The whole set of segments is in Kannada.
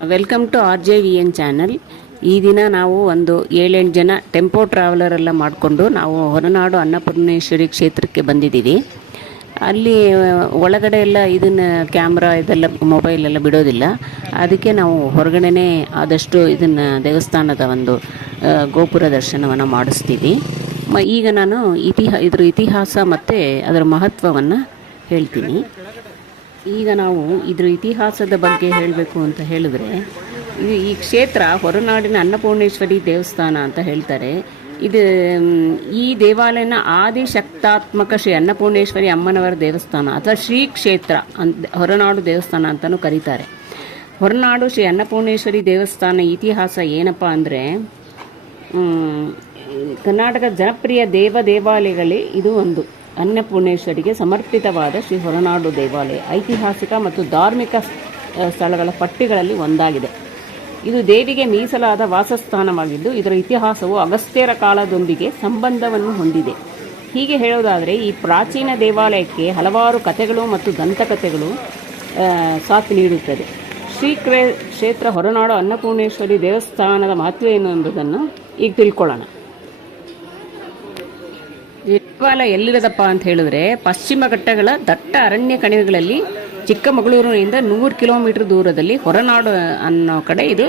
Welcome to RJVN channel. ಈ ದಿನ ನಾವು ಒಂದು 7-8 ಜನ ಟೆಂಪೋ ಟ್ರಾವೆಲರ್ ಎಲ್ಲ ಮಾಡಿಕೊಂಡು ನಾವು ಹೊರನಾಡು ಅನ್ನಪೂರ್ಣೇಶ್ವರಿ ಕ್ಷೇತ್ರಕ್ಕೆ ಬಂದಿದ್ದೀವಿ. ಅಲ್ಲಿ ಒಳಗಡೆ ಎಲ್ಲ ಇದನ್ನು ಕ್ಯಾಮ್ರಾ ಇದೆಲ್ಲ ಮೊಬೈಲ್ ಎಲ್ಲ ಬಿಡೋದಿಲ್ಲ. ಅದಕ್ಕೆ ನಾವು ಹೊರಗಡೆನೇ ಆದಷ್ಟು ಇದನ್ನು ದೇವಸ್ಥಾನದ ಒಂದು ಗೋಪುರ ದರ್ಶನವನ್ನು ಮಾಡಿಸ್ತೀವಿ. ಈಗ ನಾನು ಇದ್ರ ಇತಿಹಾಸ ಮತ್ತು ಅದರ ಮಹತ್ವವನ್ನು ಹೇಳ್ತೀನಿ. ಈಗ ನಾವು ಇದ್ರ ಇತಿಹಾಸದ ಬಗ್ಗೆ ಹೇಳಬೇಕು ಅಂತ ಹೇಳಿದ್ರೆ, ಈ ಕ್ಷೇತ್ರ ಹೊರನಾಡಿನ ಅನ್ನಪೂರ್ಣೇಶ್ವರಿ ದೇವಸ್ಥಾನ ಅಂತ ಹೇಳ್ತಾರೆ. ಈ ದೇವಾಲಯನ ಆದಿಶಕ್ತಾತ್ಮಕ ಶ್ರೀ ಅನ್ನಪೂರ್ಣೇಶ್ವರಿ ಅಮ್ಮನವರ ದೇವಸ್ಥಾನ ಅಥವಾ ಶ್ರೀ ಕ್ಷೇತ್ರ ಅಂತ ಹೊರನಾಡು ದೇವಸ್ಥಾನ ಅಂತಲೂ ಕರೀತಾರೆ. ಹೊರನಾಡು ಶ್ರೀ ಅನ್ನಪೂರ್ಣೇಶ್ವರಿ ದೇವಸ್ಥಾನ ಇತಿಹಾಸ ಏನಪ್ಪ ಅಂದರೆ, ಕರ್ನಾಟಕದ ಜನಪ್ರಿಯ ದೇವಾಲಯಗಳೇ ಇದು ಒಂದು. ಅನ್ನಪೂರ್ಣೇಶ್ವರಿಗೆ ಸಮರ್ಪಿತವಾದ ಶ್ರೀ ಹೊರನಾಡು ದೇವಾಲಯ ಐತಿಹಾಸಿಕ ಮತ್ತು ಧಾರ್ಮಿಕ ಸ್ಥಳಗಳ ಪಟ್ಟಿಗಳಲ್ಲಿ ಒಂದಾಗಿದೆ. ಇದು ದೇವಿಗೆ ಮೀಸಲಾದ ವಾಸಸ್ಥಾನವಾಗಿದ್ದು, ಇದರ ಇತಿಹಾಸವು ಅಗಸ್ತ್ಯರ ಕಾಲದೊಂದಿಗೆ ಸಂಬಂಧವನ್ನು ಹೊಂದಿದೆ. ಹೀಗೆ ಹೇಳೋದಾದರೆ, ಈ ಪ್ರಾಚೀನ ದೇವಾಲಯಕ್ಕೆ ಹಲವಾರು ಕಥೆಗಳು ಮತ್ತು ದಂತಕಥೆಗಳು ಸಾಥ್ ನೀಡುತ್ತದೆ. ಶ್ರೀ ಕ್ಷೇತ್ರ ಹೊರನಾಡು ಅನ್ನಪೂರ್ಣೇಶ್ವರಿ ದೇವಸ್ಥಾನದ ಮಹತ್ವ ಏನು ಎಂಬುದನ್ನು ಈಗ ತಿಳ್ಕೊಳ್ಳೋಣ. ದೇವಾಲಯ ಎಲ್ಲಿರೋದಪ್ಪ ಅಂತ ಹೇಳಿದ್ರೆ, ಪಶ್ಚಿಮ ಘಟ್ಟಗಳ ದಟ್ಟ ಅರಣ್ಯ ಕಣಿವೆಗಳಲ್ಲಿ ಚಿಕ್ಕಮಗಳೂರಿನಿಂದ 100 ಕಿಲೋಮೀಟರ್ ದೂರದಲ್ಲಿ ಹೊರನಾಡು ಅನ್ನೋ ಕಡೆ ಇದು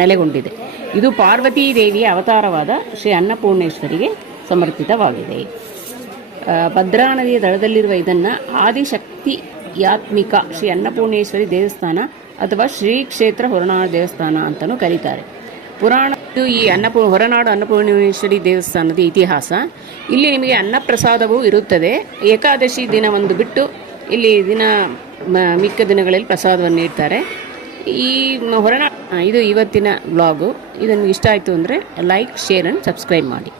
ನೆಲೆಗೊಂಡಿದೆ. ಇದು ಪಾರ್ವತೀ ದೇವಿಯ ಅವತಾರವಾದ ಶ್ರೀ ಅನ್ನಪೂರ್ಣೇಶ್ವರಿಗೆ ಸಮರ್ಪಿತವಾಗಿದೆ. ಭದ್ರಾ ನದಿಯ ದಳದಲ್ಲಿರುವ ಇದನ್ನು ಆದಿಶಕ್ತಿಯಾತ್ಮಿಕ ಶ್ರೀ ಅನ್ನಪೂರ್ಣೇಶ್ವರಿ ದೇವಸ್ಥಾನ ಅಥವಾ ಶ್ರೀ ಕ್ಷೇತ್ರ ಹೊರನಾಡು ದೇವಸ್ಥಾನ ಅಂತಲೂ ಕರೀತಾರೆ. ಈ ಹೊರನಾಡು ಅನ್ನಪೂರ್ಣೇಶ್ವರಿ ದೇವಸ್ಥಾನದ ಇತಿಹಾಸ. ಇಲ್ಲಿ ನಿಮಗೆ ಅನ್ನಪ್ರಸಾದವೂ ಇರುತ್ತದೆ. ಏಕಾದಶಿ ದಿನ ಒಂದು ಬಿಟ್ಟು ಇಲ್ಲಿ ಮಿಕ್ಕ ದಿನಗಳಲ್ಲಿ ಪ್ರಸಾದವನ್ನು ನೀಡ್ತಾರೆ. ಈ ಇದು ಇವತ್ತಿನ ವ್ಲಾಗು. ಇದನ್ನು ಇಷ್ಟ ಆಯಿತು ಅಂದರೆ ಲೈಕ್, ಶೇರ್ ಆ್ಯಂಡ್ ಸಬ್ಸ್ಕ್ರೈಬ್ ಮಾಡಿ.